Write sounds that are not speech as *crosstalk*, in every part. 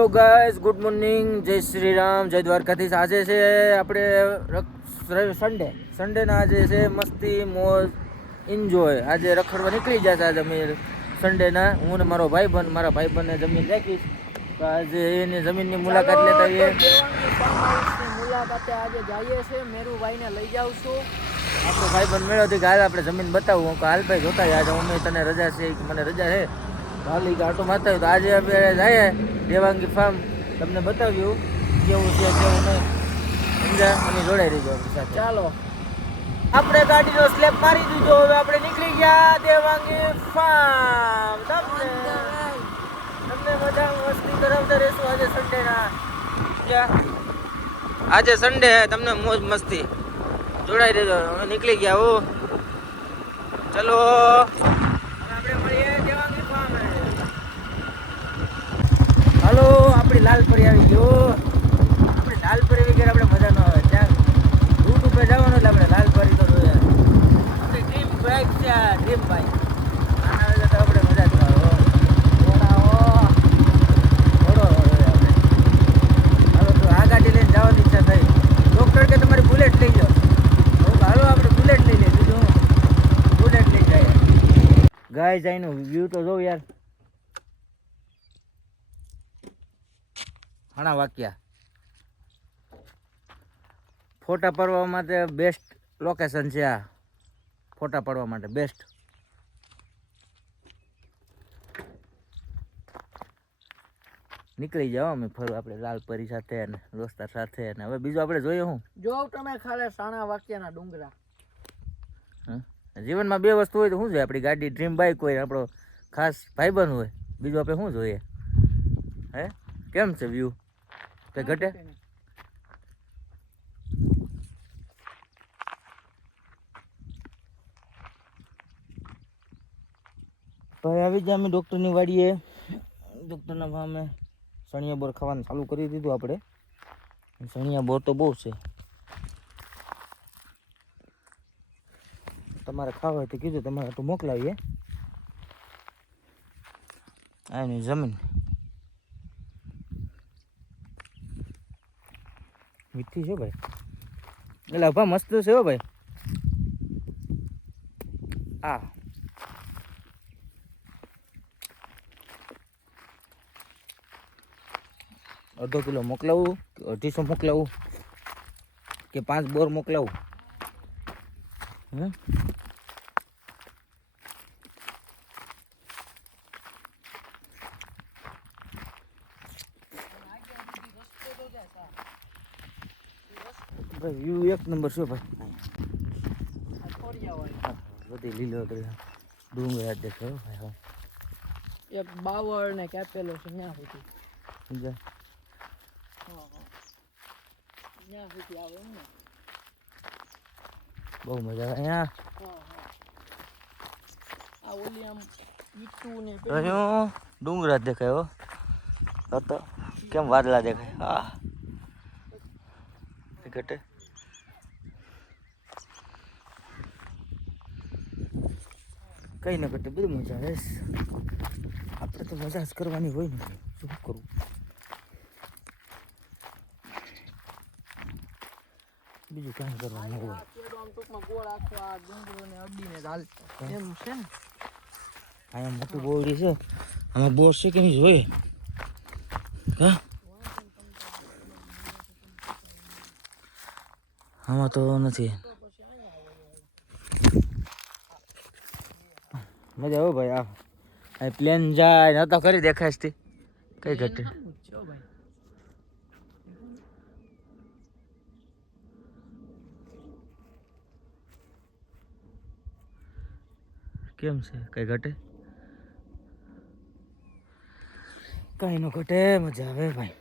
Hello guys good morning જય શ્રી રામ જય દ્વારકાધીશ. આજે છે આપણે સન્ડે સન્ડેના આજે છે મસ્તી મોજ એન્જોય આજે રખડવા નીકળી જશે આજે અમે સન્ડેના હું ને મારો ભાઈબંધ મારા ભાઈબંધને જમીન રાખીશ તો આજે એની જમીનની મુલાકાત લેતા આવીએ. મુલાકાતે આજે જઈએ છે. મેરુભાઈને લઈ જાઉં છું. આપણો ભાઈબંધ મેળો હતી કે હાલ આપણે જમીન બતાવું. હું કહું, હાલ ભાઈ જોતા આજે અમે તને રજા છે. કે મને રજા છે. તો હાલ આટો મારતા તો આજે અમે જઈએ દેવાંગી ફાર્મ તમને બતાવ્યું કેવું છે કેવું નહીં. સમજા અને જોડાઈ રહીજો સાથે. ચાલો. આપણે ગાડીનો સ્લેપ મારી દીધો હવે આપણે નીકળી ગયા દેવાંગી ફાર્મ તમને તમને બધા મસ્તી કરાવતા રહેશું. આજે સન્ડેના આજે સન્ડે તમને મોજ મસ્તી. જોડાઈ દેજો અમે નીકળી ગયા હો. ચલો આપણે મળીએ દેવાંગી ફાર્મ હાલો આપણી લાલપરી આવી ગયો આપણે લાલપરી વગેરે આપણે મજા ન આવે. ત્યાં રૂટ ઉપર જવાનું એટલે આપણે લાલપરી તો જોઈએ. આપણી ડ્રીમ બાઇક છે આ ડ્રીમ બાઇક આના વગર તો આપણે મજા જ આવે. હો. ઘોડાઓ ઘોડો જોઈએ આપણે. હાલો તો આ ગાડી લઈને જવાની ઈચ્છા થઈ ડૉક્ટર કે તમારી બુલેટ લઈ જાઓ હું કહું, હાલો આપણે બુલેટ લઈ લઈએ બીજું હું બુલેટ લઈ જાય ગાય જાયનું વ્યૂ તો જોઉં યાર ઘણા વાક્યા. ફોટા પડવા માટે બેસ્ટ લોકેશન છે આ. ફોટા પાડવા માટે બેસ્ટ નીકળી જાવ અમે ફરવા આપણે લાલપરી સાથે અને દોસ્તાર સાથે અને હવે બીજું આપણે જોઈએ હું. જો તમે ખાલે સાણા વાક્યના ડુંગરા. જીવનમાં બે વસ્તુ હોય તો શું જોઈએ? આપણી ગાડી ડ્રીમ બાઇક હોય આપણો ખાસ ભાઈબંધ હોય. બીજું આપણે શું જોઈએ? હે? કેમ છે વ્યૂ કે ઘટે? ભાઈ આવી જાય અમે ડૉક્ટરની વાડીએ. ડૉક્ટરના ફામે સણિયા બોર ખાવાનું ચાલુ કરી દીધું આપણે. સણિયા બોર તો બહુ છે. તમારે ખાવા હોય તો કીધું તમારે તો મોકલાવીએ. આની જમીન. મીઠી છે ભાઈ. એટલે અભા મસ્ત છે હો ભાઈ. આ. અડધો કિલો મોકલાવું અઢીસો મોકલાવું? કે પાંચ બોર મોકલાવું? હમ ભાઈ વ્યૂ એક નંબર છે ભાઈ? બધી લીલો ડુંગર દેખો ભાઈ હા. એક બાવળ ને કેપેલો છે ત્યાં સુધી. હા ત્યાં સુધી આવે ને. બહુ મજા આવે અહીંયા આ ઓલી આમ ઈટું ને તો ડુંગરા દેખાયો હો. તો કેમ વાદળા દેખાય? હા. ઘટે. કઈ ન ઘટે બધું મજા આવે આપણે તો મજા જ કરવાની હોય ને શું કરવું બીજું કાંઈ કરવાનું હોય. અહીંયા મોટું બોરડી છે. આમાં બોર છે કે નહીં જોઈએ? હા? આમાં તો નથી. મજા આવે ભાઈ આ આ પ્લેન જાય ન તો કરી દેખાય છે કઈ ઘટે કેમ છે? કઈ ઘટે? કઈ ન ઘટે મજા આવે ભાઈ.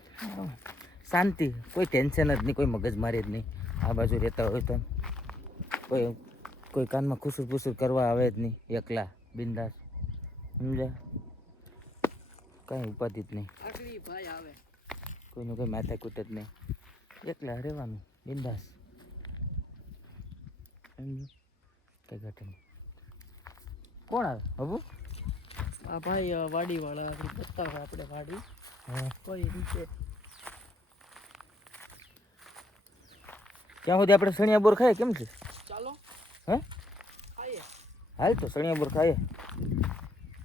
શાંતિ કોઈ ટેન્શન જ નહીં કોઈ મગજમારી જ નહીં. આ બાજુ રહેતા હોય તો કોઈ કોઈ કાનમાં ખુસુર ખુશુર કરવા આવે જ નહીં એકલા. બિંદાસ. સમજ્યા? કાંઈ ઉપાધિ જ નહીં. કોઈનું કોઈ માથાકૂટ જ નહીં. એકલા રહેવાનું બિંદાસ. સમજ્યું? કંઈ ઘટે નહીં. કોણ આવે? હબુ? આ ભાઈ વાડી વાળા આપણી પત્તા આપણે વાડી. કોઈ રીતે ત્યાં સુધી આપણે સણિયા બોર ખાઈએ? કેમ છે? ચાલો. હે? હાલ તો સણિયા બોર ખાઈએ.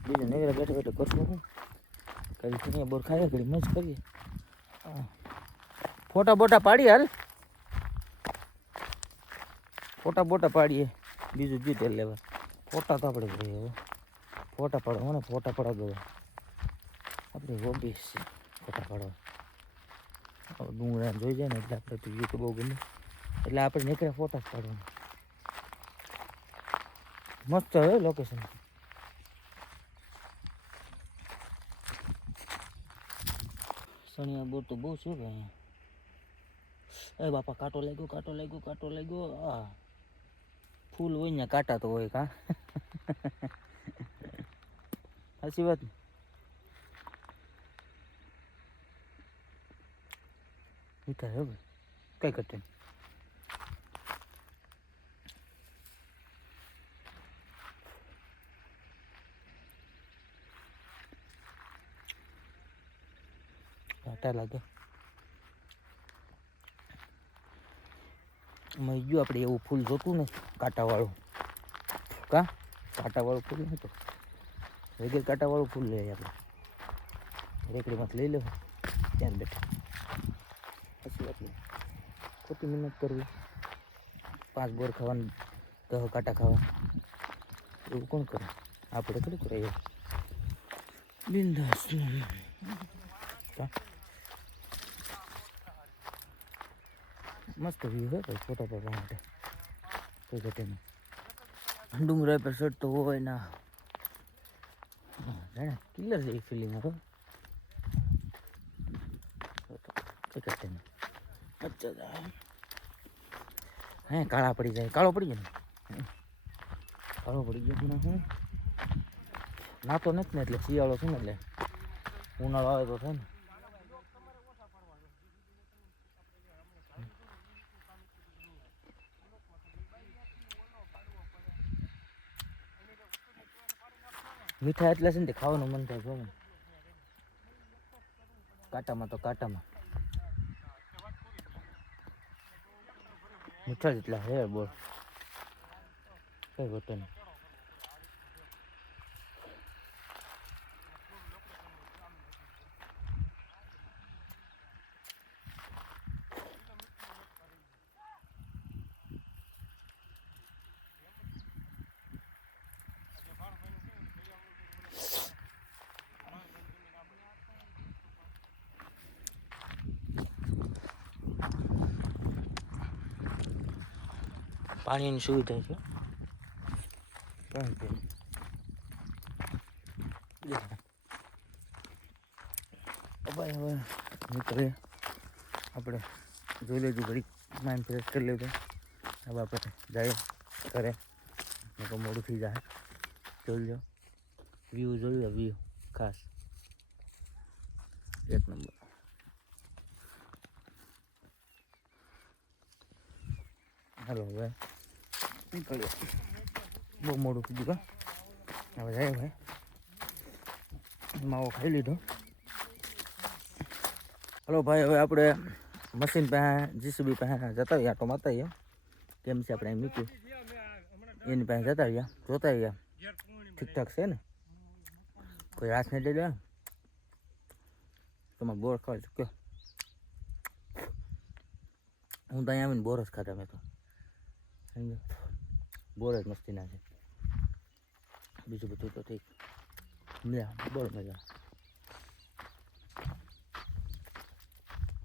બીજું નવીરા બેઠા બેઠા કરશું શું કદી સણિયા બોર ખાઈએ કદી મજ કરીએ. હા. ફોટા બોટા પાડીએ હાલ. ફોટા બોટા પાડીએ. બીજું જીત લેવા. ફોટા તો આપણે જોઈએ હવે. ફોટા પાડવા ને ફોટા પાડવા ગયો આપણે હોબી છે ફોટા પાડવા. ડુંગળા જોઈ જાય ને એટલે આપણે તો યુટ્યુબ બહુ ગમે. એટલે આપણે નીકળ્યા ફોટા જ મસ્ત હે લોકેશન સણિયા બોર તો બહુ શું ભાઈ એ બાપા, કાંટો લાગ્યો કાંટો લાગ્યો કાંટો લાગ્યો. આ ફૂલ હોય ને કાંટા તો હોય કા? *laughs* સાચી વાત વિચાર મીઠા હે ભાઈ. કઈ ઘટે કાંટા લાગે. એમાં જો આપણે એવું ફૂલ જોતું ને, કાંટાવાળું. કા? કાંટાવાળું ફૂલ નહીં તો વગર કાંટાવાળું ફૂલ લઈએ આપણે. રેકડીમાંથી લઈ લેવું. ત્યાં બેઠા. પછી આપણે ખોટી મહેનત કરવી. પાંચ બોર ખાવાનું, દહ કાંટા ખાવા. એવું કોણ કરે? આપણે થોડું કરાય બિંદાસ કા? મસ્ત વ્યૂ હે ભાઈ ફોટો પાડવા માટે કોઈ ઘટે નહીં ડુંગરા પર ચડતો હોય ના જાણે કિલર જેવી ફિલિંગ હતો કોઈ ઘટે નહીં અચ્છા, હે. કાળા પડી જાય. કાળો પડી જાય ને? કાળો પડી ગયો ને, હું. નાતો નથી ને એટલે શિયાળો છે ને એટલે ઉનાળો આવે તો થાય ને. મીઠા એટલે છે ને તે ખાવાનું મન થાય જો ને. કાંટામાં તો કાંટામાં. મીઠા જેટલા હે બોલ. કઈ ઘટે નહીં. પાણીની સુવિધા છે. પીને. હવે નીકળીએ આપણે જોઈ લેજો ઘડી માઇન્ડ ફ્રેશ કરી લેજો. હવે આપણે જઈએ ઘરે તો મોડું થઈ જાય. જોઈ લો વ્યૂ જોઈ લો વ્યૂ ખાસ. એક નંબર હાલો હવે નીકળીએ બહુ મોડું કીધું કા હવે જાય ભાઈ માવો ખાઈ લીધો હલો ભાઈ હવે આપણે મશીન પાસે જીસીબી પાસે જતા રહ્યા આટો માતા રહ્યા. કેમ છે આપણે અહીં મૂક્યું એની પાસે જતા રહ્યા, જોતા રહ્યા. ઠીકઠાક છે ને? કોઈ રાસ નહીં લઈ લેવા તમારે બોર ખાવા ચૂક્યો હું તો અહીંયા આવીને બોર જ ખાતા મેં તો. સમજો? બોર જ મસ્તીના છે. બીજું બધું તો ઠીક. મજા બોર મજા.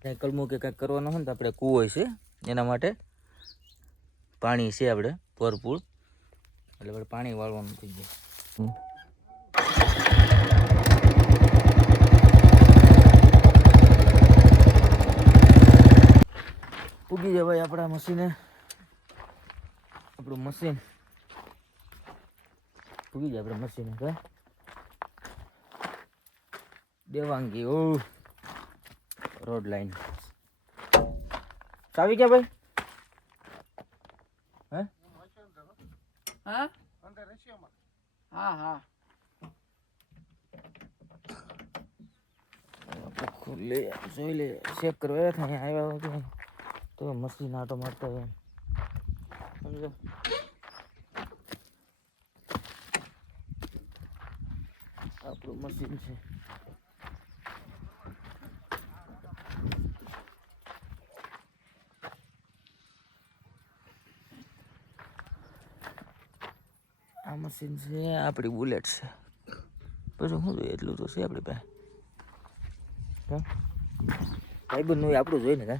કાંઈ કલમો કે કાંઈક કરવાનો હોય ને તો આપણે કૂવો છે, એના માટે પાણી છે આપણે, ભરપૂર. એટલે આપણે પાણી વાળવાનું થઈ જાય. ઉગી જાય ભાઈ આપણા મશીને. આપણું મશીન પૂગી જાય આપણે મશીન કે દેવાંગી ઓ રોડ લાઈન ચાવી ગયા ભાઈ? હે? હા? હા હા. આપણે લે જોઈ લે ચેક કરવા આવ્યા આવ્યા હોય તો તો મશીન આટો મારતા હોય સમજો. આપણું મશીન છે. આ મશીન છે, આપણી બુલેટ છે. પછી શું જોઈએ, એટલું તો છે આપણી પાસે. ભાઈ ભાઈબંધ આપણું આપણું જોઈને હા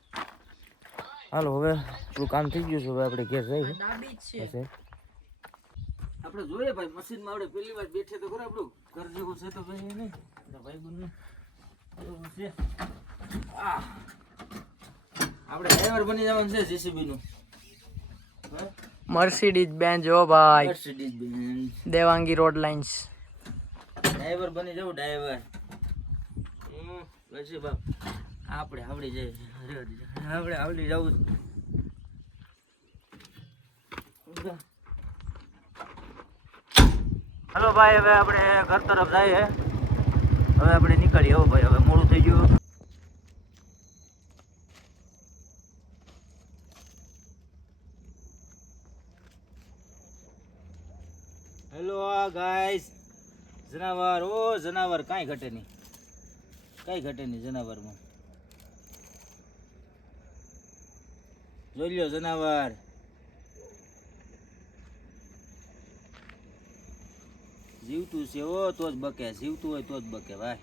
હાલો હવે તું કામ થઈ ગયું છે હવે આપણે ઘેર જઈએ. છે. આપણે જોઈએ ભાઈ મશીનમાં આપણે પહેલી વાર બેઠે તો ખરો આપણું. ઘર જેવું છે તો ભાઈ નહીં. તો ભાઈ બંને બરોબર છે. આ. આપણે ડ્રાઈવર બની જવાનું છે જીસીબી નું મર્સિડીઝ બેન જો ભાઈ. મર્સિડીઝ બેન દેવાંગી રોડ લાઇન્સ. ડ્રાઈવર બની જવું ડ્રાઈવર. હમ, પછી બાપ. આપણે આવડી જાય આપણે આવડી જવું હલો ભાઈ, હવે આપણે ઘર તરફ જઈએ. હવે આપણે નીકળીએ હો ભાઈ, હવે મોડું થઈ ગયું. હેલો ગાઈસ, જનાવર. ઓ, જનાવર કાંઈ ઘટે નહીં. કાંઈ ઘટે નહીં જનાવરમાં. જોઈ લ્યો જનાવર. જીવતું છે ઓ તો જ બકે, જીવતું હોય તો જ બકે, ભાઈ.